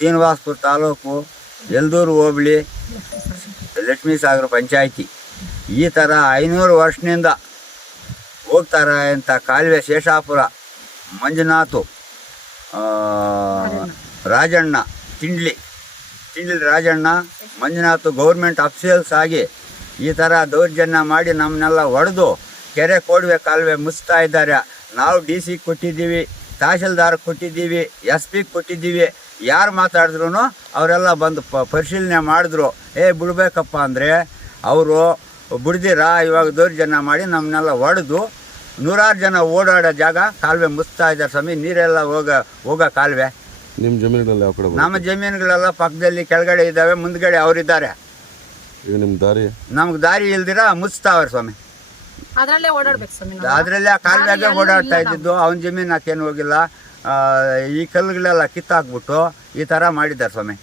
ಶ್ರೀನಿವಾಸಪುರ ತಾಲೂಕು ಎಲ್ದೂರು ಹೋಬಳಿ ಲಕ್ಷ್ಮೀ ಸಾಗರ ಪಂಚಾಯಿತಿ. ಈ ಥರ ಐನೂರು ವರ್ಷದಿಂದ ಹೋಗ್ತಾರ ಅಂತ ಕಾಲುವೆ ಶೇಷಾಪುರ, ಮಂಜುನಾಥು ರಾಜಣ್ಣ, ತಿಂಡ್ಲಿ ತಿಂಡ್ಲಿ ರಾಜಣ್ಣ, ಮಂಜುನಾಥು ಗೌರ್ಮೆಂಟ್ ಅಫಿಷಿಯಲ್ಸ್ ಆಗಿ ಈ ಥರ ದೌರ್ಜನ್ಯ ಮಾಡಿ ನಮ್ಮನ್ನೆಲ್ಲ ಹೊಡೆದು ಕೆರೆ ಕೊಡುವೆ ಕಾಲುವೆ ಮುಚ್ತಾ ಇದ್ದಾರೆ. ನಾವು ಡಿ ಸಿ ಕೊಟ್ಟಿದ್ದೀವಿ, ತಹಶೀಲ್ದಾರ್ ಕೊಟ್ಟಿದ್ದೀವಿ, ಎಸ್ ಪಿ ಕೊಟ್ಟಿದ್ದೀವಿ. ಯಾರು ಮಾತಾಡಿದ್ರು ಅವರೆಲ್ಲ ಬಂದು ಪ ಪರಿಶೀಲನೆ ಮಾಡಿದ್ರು ಏ ಬಿಡಬೇಕಪ್ಪ ಅಂದರೆ ಅವರು ಬಿಡ್ದಿರ? ಇವಾಗ ದೌರ್ಜನ್ಯ ಮಾಡಿ ನಮ್ಮನ್ನೆಲ್ಲ ಹೊಡೆದು ನೂರಾರು ಜನ ಓಡಾಡೋ ಜಾಗ ಕಾಲುವೆ ಮುಚ್ತಾ ಇದ್ದಾರೆ ಸ್ವಾಮಿ ನೀರೆಲ್ಲ ಹೋಗ ಹೋಗೋ ಕಾಲುವೆ. ನಿಮ್ಮ ಜಮೀನುಗಳೆಲ್ಲ ಯಾವ ಕಡೆ ನಮ್ಮ ಜಮೀನುಗಳೆಲ್ಲ ಪಕ್ಕದಲ್ಲಿ ಕೆಳಗಡೆ ಇದ್ದಾವೆ ಮುಂದ್ಗಡೆ ಅವರಿದ್ದಾರೆ. ಈಗ ನಿಮ್ಮ ದಾರಿ? ನಮ್ಗೆ ದಾರಿ ಇಲ್ದಿರ ಮುಚ್ತಾವ್ರೆ ಸ್ವಾಮಿ. ಅದ್ರಲ್ಲೇ ಓಡಾಡ್ಬೇಕು ಸ್ವಾಮಿ ನಾವು. ಅದರಲ್ಲೇ ಕಾಲುವೆಗೆ ಓಡಾಡ್ತಾ ಇದ್ದಿದ್ದು ಅವನ ಜಮೀನು ಹಾಕೇನು ಹೋಗಿಲ್ಲ. ಆ, ಈ ಕಲ್ಲುಗಳೆಲ್ಲ ಕಿತ್ತಾಕ್ಬಿಟ್ಟು ಈ ತರ ಮಾಡಿದ್ದಾರೆ ಸ್ವಾಮಿ.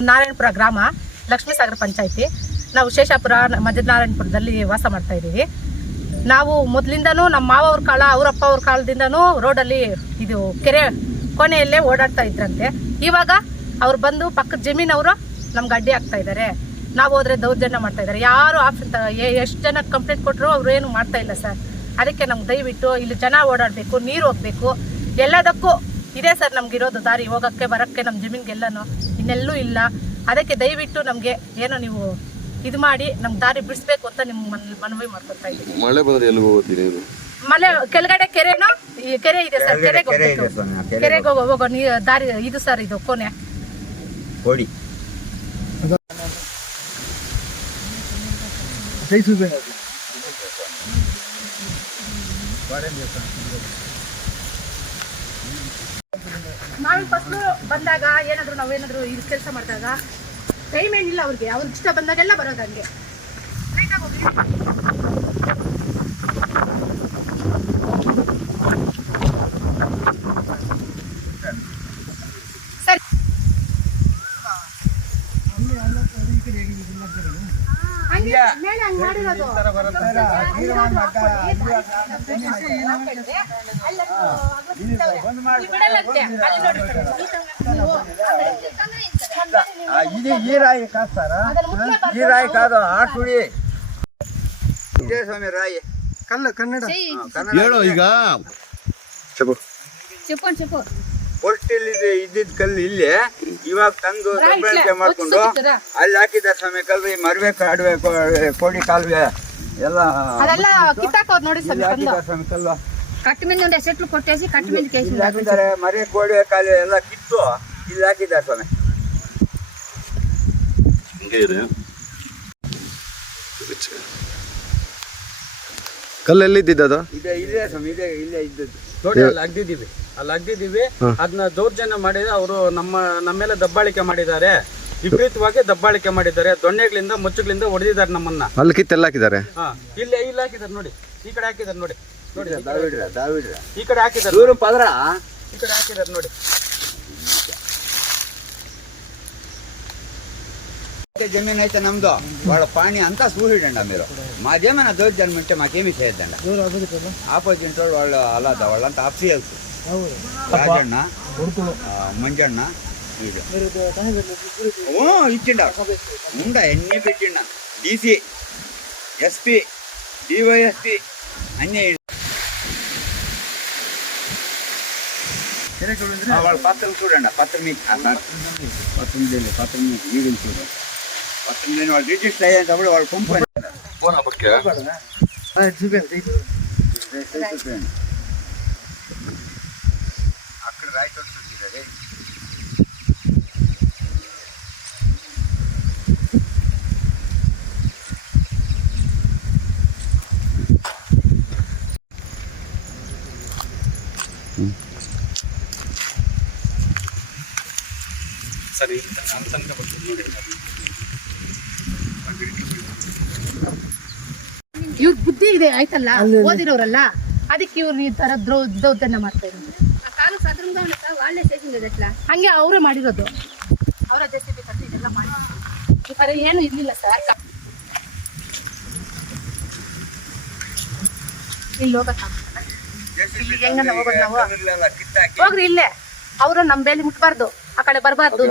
ನಾರಾಯಣಪುರ ಗ್ರಾಮ ಲಕ್ಷ್ಮೀ ಸಾಗರ ಪಂಚಾಯತಿ. ನಾವು ಶೇಷಾಪುರ ಮಧ್ಯನಾರಾಯಣಪುರದಲ್ಲಿ ವಾಸ ಮಾಡ್ತಾ ಇದ್ದೀವಿ. ನಾವು ಮೊದಲಿಂದನೂ ನಮ್ಮ ಮಾವವ್ರ ಕಾಲ ಅವರಪ್ಪ ಅವ್ರ ಕಾಲದಿಂದನೂ ರೋಡಲ್ಲಿ ಇದು ಕೆರೆ ಕೊನೆಯಲ್ಲೇ ಓಡಾಡ್ತಾ ಇದ್ರಂತೆ. ಇವಾಗ ಅವ್ರು ಬಂದು ಪಕ್ಕದ ಜಮೀನವರು ನಮ್ಗೆ ಅಡ್ಡಿ ಆಗ್ತಾ ಇದ್ದಾರೆ. ನಾವು ಹೋದ್ರೆ ದೌರ್ಜನ್ಯ ಮಾಡ್ತಾ ಇದ್ದಾರೆ ಯಾರು ಆಫೀಸ್ ಎಷ್ಟು ಜನ ಕಂಪ್ಲೇಂಟ್ ಕೊಟ್ಟರು ಅವ್ರು ಏನು ಮಾಡ್ತಾ ಇಲ್ಲ ಸರ್ ಅದಕ್ಕೆ ನಮ್ಗೆ ದಯವಿಟ್ಟು ಇಲ್ಲಿ ಜನ ಓಡಾಡಬೇಕು ನೀರು ಹೋಗ್ಬೇಕು. ಎಲ್ಲದಕ್ಕೂ ಇದೆ ಸರ್ ನಮ್ಗಿರೋದು ದಾರಿ. ಹೋಗೋಕ್ಕೆ ಬರೋಕ್ಕೆ ನಮ್ಮ ಜಮೀನಿಗೆಲ್ಲನೂ ಇನ್ನೆಲ್ಲೂ ಇಲ್ಲ. ಅದಕ್ಕೆ ದಯವಿಟ್ಟು ನಮಗೆ ಏನೋ ನೀವು ಇದು ಮಾಡಿ ನಮ್ಗೆ ದಾರಿ ಬಿಡಿಸ್ಬೇಕು ಅಂತ ನಿಮ್ಮ ಮನ್ ಮನವಿ ಮಾಡ್ಕೊತಾ ಇದ್ದೀವಿ ಮಳೆ ಬಂದ್ರೆ ಎಲ್ಲಿ ಹೋಗುತ್ತೆ ನೀರು ಮನೆ ಕೆಳಗಡೆ ಕೆರೆನೋ? ಈ ಕೆರೆ ಇದೆ ಸರ್ ಕೆರೆಗೆ ಹೋಗ್ಬೇಕು. ಕೆರೆ ಕೆರೆಗೆ ಹೋಗೋ ಹೋಗೋ ನೀ ದಾರಿ ಇದು ಸರ್ ಇದು ಕೊನೆ. ಕೊಡಿ. ನಾವೀಗ ಫಸ್ಲು ಬಂದಾಗ ಏನಾದರೂ ನಾವೇನಾದ್ರು ಇದು ಕೆಲಸ ಮಾಡಿದಾಗ ಟೈಮ್ ಏನಿಲ್ಲ ಅವ್ರಿಗೆ. ಅವ್ರಿಗೆ ಇಷ್ಟ ಬಂದಾಗೆಲ್ಲ ಬರೋದು ಹಂಗೆ ಸರಿ ಹಂಗೆ ಮೇಲೆ ಹಂಗೆ ಮಾಡಿರೋದು ಇಲ್ಲಿ ಬಿಡಲ್ಲಂತೆ ಅಲ್ಲಿ ನೋಡಿ ಆ, ಇದು ಈ ರಾಯಿ ಕಾಸ್ತಾರ ಅದನ್ನ ಮುಟ್ಲೇಬಾರ್ದು. ಈ ರಾಯಿ ಕಾದು ಆ ಸುಳಿ ಇದೇ ಸ್ವಾಮಿ ರಾಯಿ ಕಲ್ಲ ಕನ್ನಡ ಹಾ, ಕನ್ನಡ ಹೇಳು ಈಗ చెప్పు చెప్పు ಫಸ್ಟ್ ಇಲ್ಲಿ ಇದ್ದಿದ್ ಕಲ್ಲು ಇಲ್ಲಿ ಇವಾಗ ತಂದು ರಾ, ಇಟ್ಲೆ. ದಬ್ಬಾಳಿಕೆ ಮಾಡ್ಕೊಂಡು ಒತ್ತು ಸುತ್ತಿದ್ದೀರಾ? ಅಲ್ಲಿ ಹಾಕಿದ್ದಾರೆ ಸ್ವಾಮಿ ಕಲ್ಲು ಈ ಮರ್ವೆ ಕಾಡುವೆ ಕೋ- ಕೋಡಿ ಕಾಲುವೆ ಎಲ್ಲ ಅದೆಲ್ಲ ಕಿತ್ತಾಕೋದ್ ನೋಡಿ ಇಲ್ಲಿ ಸರ್ ಹಾಕಿದ್ದಾರೆ ಸ್ವಾಮಿ ಕಲ್ಲು కట్టు మీద ఉండే చెట్లు కొట్టేసి కట్టు మీదకి వేసి ಇಲ್ಲಿ ಹಾಕಿದ್ದಾರೆ ಮರೆ ಕೋಡಿವೆ ಕಾಲುವೆ ಎಲ್ಲ ಕಿತ್ತು ಇಲ್ಲಿ ಹಾಕಿದ್ದಾರೆ ಸ್ವಾಮಿ ಇದ್ದಿದ್ದು ಇದೆ ಅದು ಇದೆ ಇಲ್ಲೇ ಸ್ವಾಮಿ ಇದೆ ಇಲ್ಲೇ ಇದ್ದದ್ದು. ನೋಡಿ ಅಲ್ಲಿ ಅಗ್ದಿದ್ದೀವಿ. ಅಲ್ಲಿ ಅಗ್ದಿದ್ದೀವಿ. ಅದನ್ನ ದೌರ್ಜನ್ಯ ಮಾಡಿದ ಅವರು ನಮ್ಮ ನಮ್ಮೆಲ್ಲ ಮೇಲೆ ದಬ್ಬಾಳಿಕೆ ಮಾಡಿದ್ದಾರೆ. ವಿಪರೀತವಾಗಿ ದಬ್ಬಾಳಿಕೆ ಮಾಡಿದ್ದಾರೆ. ದೊಣ್ಣೆಗಳಿಂದ ಮುಚ್ಚುಗಳಿಂದ ಹೊಡೆದಿದ್ದಾರೆ ನಮ್ಮನ್ನ. ಅಲ್ಲಿ ಕಿತ್ತೆಲ್ಲ ಹಾಕಿದ್ದಾರೆ? ಹಾ. ಇಲ್ಲಿ ಇಲ್ಲಿ ಹಾಕಿದ್ದಾರೆ ನೋಡಿ. ಈ ಕಡೆ ಹಾಕಿದ್ದಾರೆ ನೋಡಿ. ನೋಡಿ ಈ ಕಡೆ- ದಾವಿಡ್ರ ದಾವಿಡ್ರ. ಈ ಕಡೆ ಹಾಕಿದ್ದಾರೆ ಪದ್ರ? ಈ ಕಡೆ ಹಾಕಿದ್ದಾರೆ ನೋಡಿ. జమీన్ అయితే ನಮ್ದು. వాళ్ళ పాణి అంతా సూహిడండి మీరు మా జమీన దౌర్జన్యం ఉంటే మాకేమి చేయొద్దండి ఆపోజిట్ వాళ్ళు అలా వాళ్ళంతా అఫ్సియల్స్ రాజಣ್ణ మంజన్న ఇచ్చిండ ఉండ ఎన్ని పెట్టిండ డీసీ ఎస్పీ డివైఎస్పీ అన్నీ వాళ్ళ పత్రం చూడండి పత్రం పత్రం పత్రం పత్రం చూడండి నేను వాళ్ళు రిజిస్టర్ అయ్యేటప్పుడు వాళ్ళు పంపాను ఫోన్ అప్పటికే చూపేది చూపేయండి అక్కడ రైట్ వస్తుంది రెడీ సరే అంతంగా పడుతుంది ಇದೆ ಆಯ್ತಲ್ಲ? ಓದಿರೋರಲ್ಲ? ಅದಕ್ಕೆ ಇವ್ರು ಈ ತರ ದ್ರೌ ದೌರ್ಜನ್ಯ ಮಾಡ್ತಾ ಇದ್ದಾರೆ ಹಂಗೆ ಅವರೇ ಮಾಡಿರೋದು. ಅವರ ಜೊತೆ ಏನು ಇರ್ಲಿಲ್ಲ ಸರ್. ಇಲ್ಲಿ ಹೋಗ್ರಿ ಇಲ್ಲೇ. ಅವರು ನಮ್ ಬೇಲಿ ಮುಟ್ಬಾರ್ದು. ಆ ಕಡೆ ಬರಬಾರ್ದು